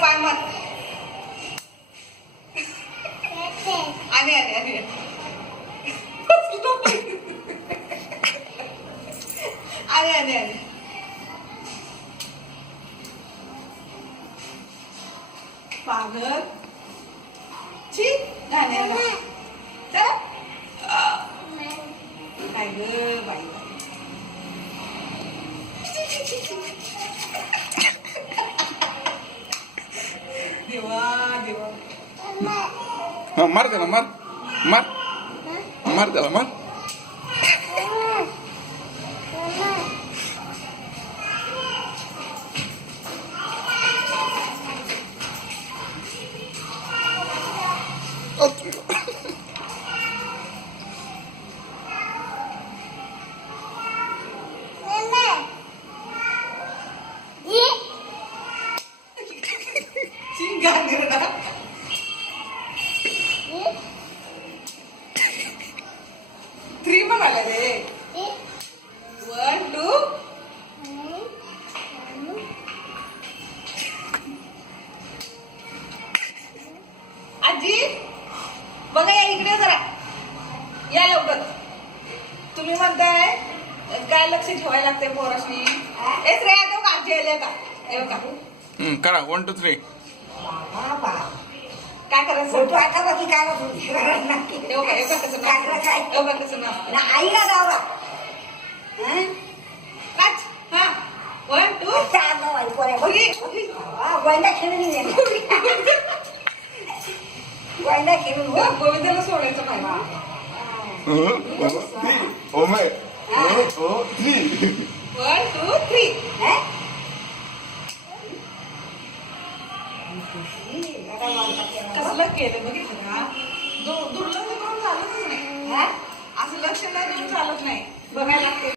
पाय मार आने आने आने आने आने आने पागल ची आने आने चला काय ग बाई देवा देवा मार त्याला मार मार मार त्याला मार थ्री म्हणाले रे 1 2 आजी बघा या इकडे जरा या लवकर तुम्ही म्हणताय काय लक्ष ठेवायला लागते पोरासनी ए श्रेया देऊ का आजी आले का येऊ का करा 1 2 3 काय करायचं तू ऐका बाकी काय नक्की येऊ का येऊ का कसं काय येऊ का कसं ना आईला गावला काच हा 1 2 चार गाव आई पोऱ्या बघी गोविंदा खेळून गोविंदा खेळून गोविंदाला सोडायचं पाहिजे ओमे 3 1 2 3 कसलं केलं बघितलं का दुर्लक्ष करून चालतच नाही असं लक्ष नाही देऊन चालत नाही बघायला लागते